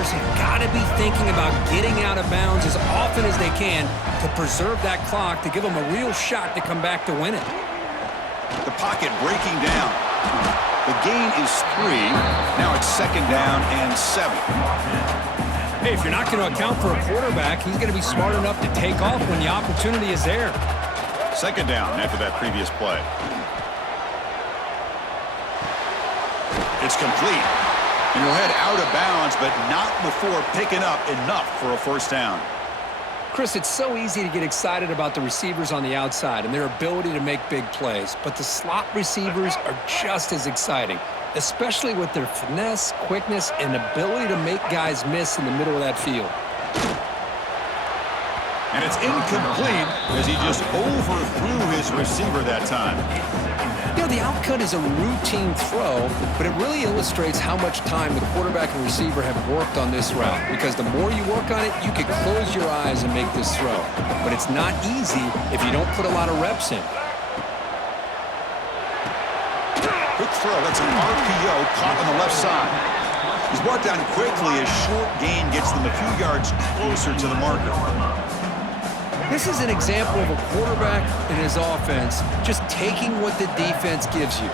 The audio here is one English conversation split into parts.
receivers have got to be thinking about getting out of bounds as often as they can to preserve that clock, to give them a real shot to come back to win it. The pocket breaking down. The gain is 3. Now it's 2nd down and 7. Hey, if you're not going to account for a quarterback, he's going to be smart enough to take off when the opportunity is there. 2nd down after that previous play. It's complete. And he'll head out of bounds, but not before picking up enough for a 1st down. Chris, it's so easy to get excited about the receivers on the outside and their ability to make big plays, but the slot receivers are just as exciting, especially with their finesse, quickness, and ability to make guys miss in the middle of that field. And it's incomplete as he just overthrew his receiver that time. You know, the outcut is a routine throw, but it really illustrates how much time the quarterback and receiver have worked on this route, because the more you work on it, you can close your eyes and make this throw. But it's not easy if you don't put a lot of reps in. Quick throw. That's an RPO caught on the left side. He's brought down quickly as short gain gets them a few yards closer to the marker. This is an example of a quarterback and his offense just taking what the defense gives you.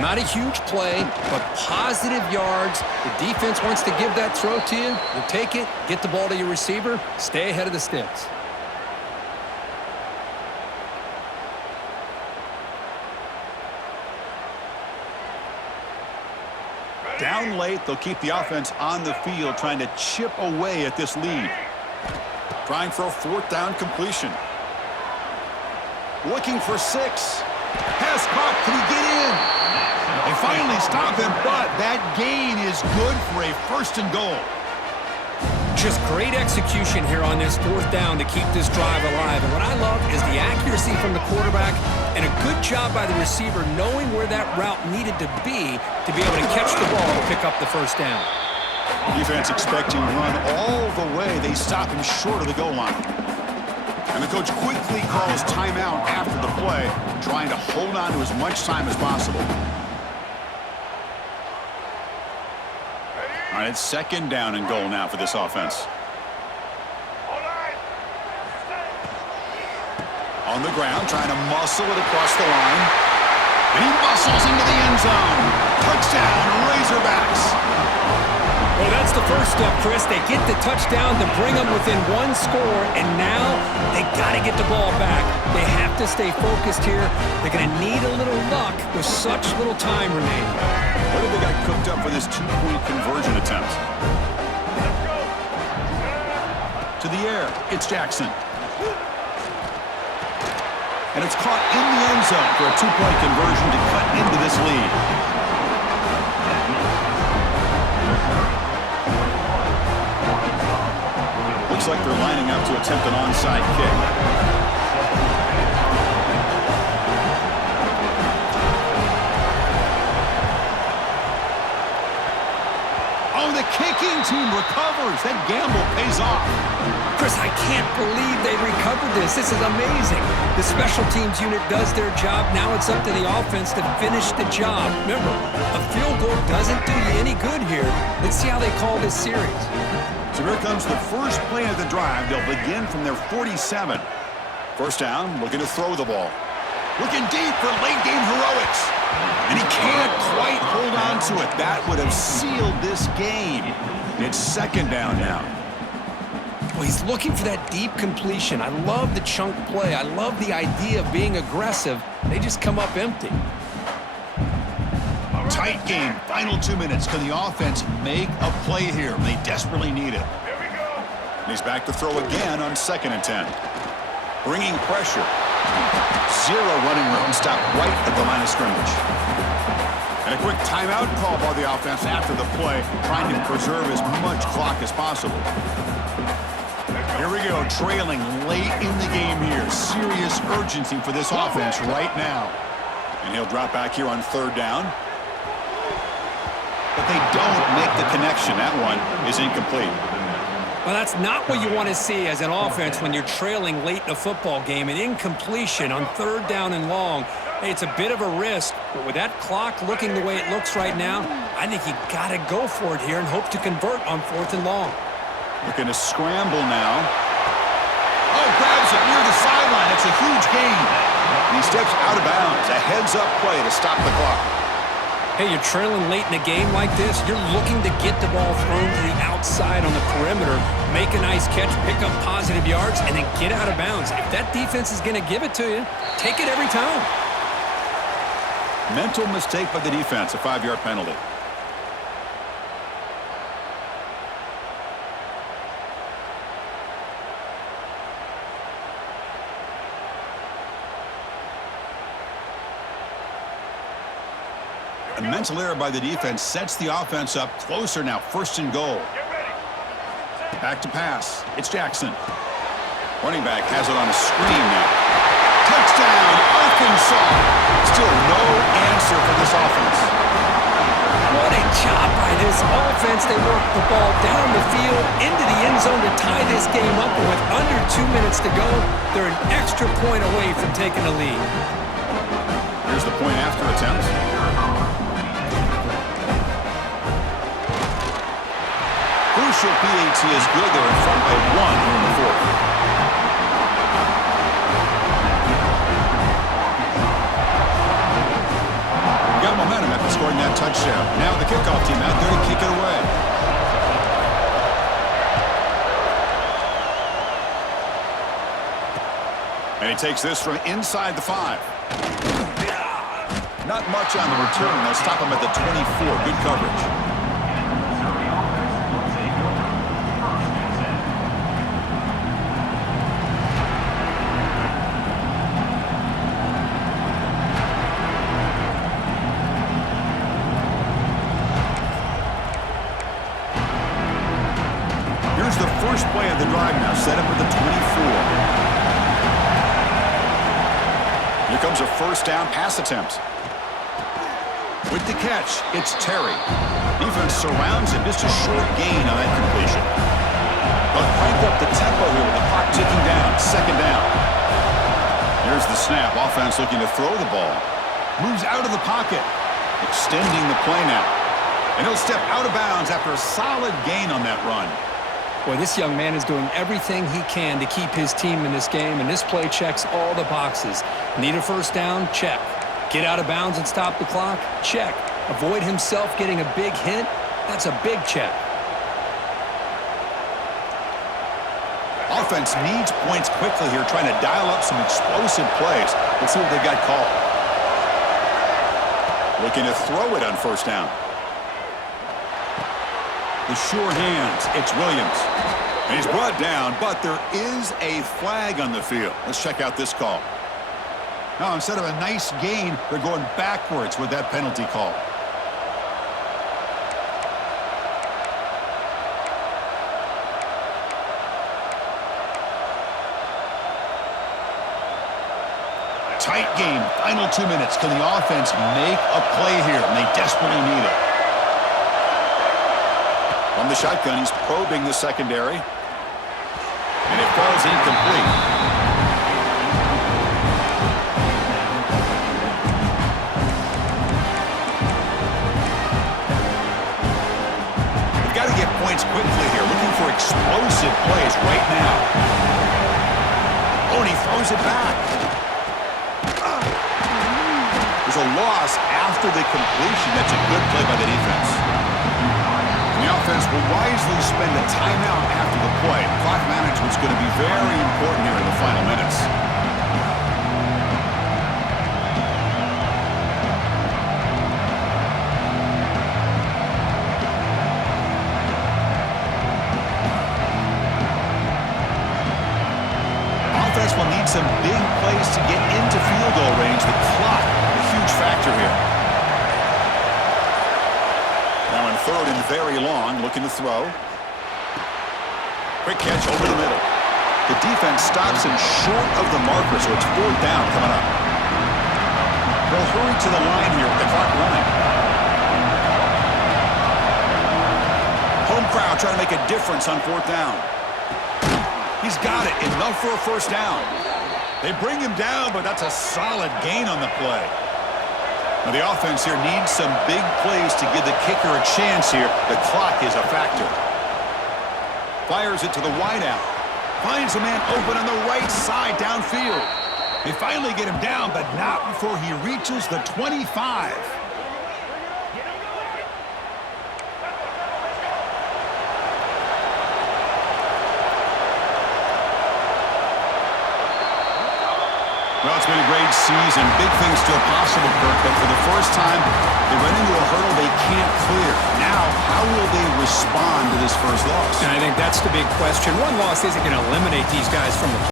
Not a huge play, but positive yards. The defense wants to give that throw to you. You take it, get the ball to your receiver, stay ahead of the sticks. Down late, they'll keep the offense on the field trying to chip away at this lead. Trying for a 4th down completion. Looking for 6. Pass caught. Can he get in? They finally stop him, but that gain is good for a 1st and goal. Just great execution here on this 4th down to keep this drive alive. And what I love is the accuracy from the quarterback and a good job by the receiver knowing where that route needed to be able to catch the ball and pick up the 1st down. Defense expecting run all the way. They stop him short of the goal line. And the coach quickly calls timeout after the play, trying to hold on to as much time as possible. All right, it's 2nd down and goal now for this offense. On the ground, trying to muscle it across the line. And he muscles into the end zone. Touchdown, Razorbacks. Well, that's the first step, Chris. They get the touchdown to bring them within 1 score, and now they got to get the ball back. They have to stay focused here. They're going to need a little luck with such little time remaining. What have they got cooked up for this 2-point conversion attempt? To the air, it's Jackson. And it's caught in the end zone for a 2-point conversion to cut into this lead. Looks like they're lining up to attempt an onside kick. Oh, the kicking team recovers. That gamble pays off. Chris, I can't believe they recovered this. This is amazing. The special teams unit does their job. Now it's up to the offense to finish the job. Remember, a field goal doesn't do you any good here. Let's see how they call this series. So here comes the first play of the drive. They'll begin from their 47. 1st down, looking to throw the ball. Looking deep for late-game heroics. And he can't quite hold on to it. That would have sealed this game. It's 2nd down now. Well, he's looking for that deep completion. I love the chunk play. I love the idea of being aggressive. They just come up empty. Tight game. Final 2 minutes. Can the offense make a play here? They desperately need it. And he's back to throw again on 2nd and 10. Bringing pressure. 0 running room. Stop right at the line of scrimmage. And a quick timeout call by the offense after the play, trying to preserve as much clock as possible. Here we go, trailing late in the game here. Serious urgency for this offense right now. And he'll drop back here on 3rd down. But they don't make the connection. That one is incomplete. Well, that's not what you want to see as an offense when you're trailing late in a football game. An incompletion on 3rd down and long. Hey, it's a bit of a risk, but with that clock looking the way it looks right now, I think you got to go for it here and hope to convert on 4th and long. Looking to scramble now. Oh, grabs it near the sideline. It's a huge gain. He steps out of bounds. A heads-up play to stop the clock. Hey, you're trailing late in a game like this. You're looking to get the ball thrown to the outside on the perimeter, make a nice catch, pick up positive yards, and then get out of bounds. If that defense is going to give it to you, take it every time. Mental mistake by the defense, a 5-yard penalty. A mental error by the defense sets the offense up closer now, 1st and goal. Back to pass. It's Jackson. Running back has it on a screen now. Touchdown, Arkansas. Still no answer for this offense. What a job by this offense. They work the ball down the field into the end zone to tie this game up. And with under 2 minutes to go, they're an extra point away from taking the lead. Here's the point after attempt. Crucial PAT is good. They're in front by 1 here in the 4th. Got momentum after scoring that touchdown. Now the kickoff team out there to kick it away. And he takes this from inside the 5. Not much on the return. They'll stop him at the 24. Good coverage. Here's the first play of the drive now, set up at the 24. Here comes a 1st down pass attempt. With the catch, it's Terry. Defense surrounds him, just a short gain on that completion. But crank up the tempo here with the clock ticking down, 2nd down. Here's the snap, offense looking to throw the ball. Moves out of the pocket, extending the play now. And he'll step out of bounds after a solid gain on that run. Boy, this young man is doing everything he can to keep his team in this game, and this play checks all the boxes. Need a 1st down? Check. Get out of bounds and stop the clock? Check. Avoid himself getting a big hit? That's a big check. Offense needs points quickly here, trying to dial up some explosive plays. Let's see what they got called. Looking to throw it on 1st down. The sure hands, it's Williams. And he's brought down, but there is a flag on the field. Let's check out this call. Now, instead of a nice gain, they're going backwards with that penalty call. Tight game, final 2 minutes. Can the offense make a play here? And they desperately need it. From the shotgun, he's probing the secondary. And it falls incomplete. We've got to get points quickly here. Looking for explosive plays right now. Oh, and he throws it back. There's a loss after the completion. That's a good play by the defense. The offense will wisely spend a timeout after the play. Clock management's going to be very important here in the final minutes. Offense will need some big plays to get into field goal range. The clock, a huge factor here. Now in 3rd and very long, looking to throw. Quick catch over the middle. The defense stops him short of the marker, so it's 4th down coming up. They'll hurry to the line here with the clock running. Home crowd trying to make a difference on 4th down. He's got it. Enough for a 1st down. They bring him down, but that's a solid gain on the play. Now the offense here needs some big plays to give the kicker a chance here. The clock is a factor. Fires it to the wideout. Finds a man open on the right side downfield. They finally get him down, but not before he reaches the 25. Well, it's been a great season. Big things still possible, Kirk, but for the first time, they run into a hurdle they can't clear. Now, how will they respond to this first loss? And I think that's the big question. One loss isn't going to eliminate these guys from the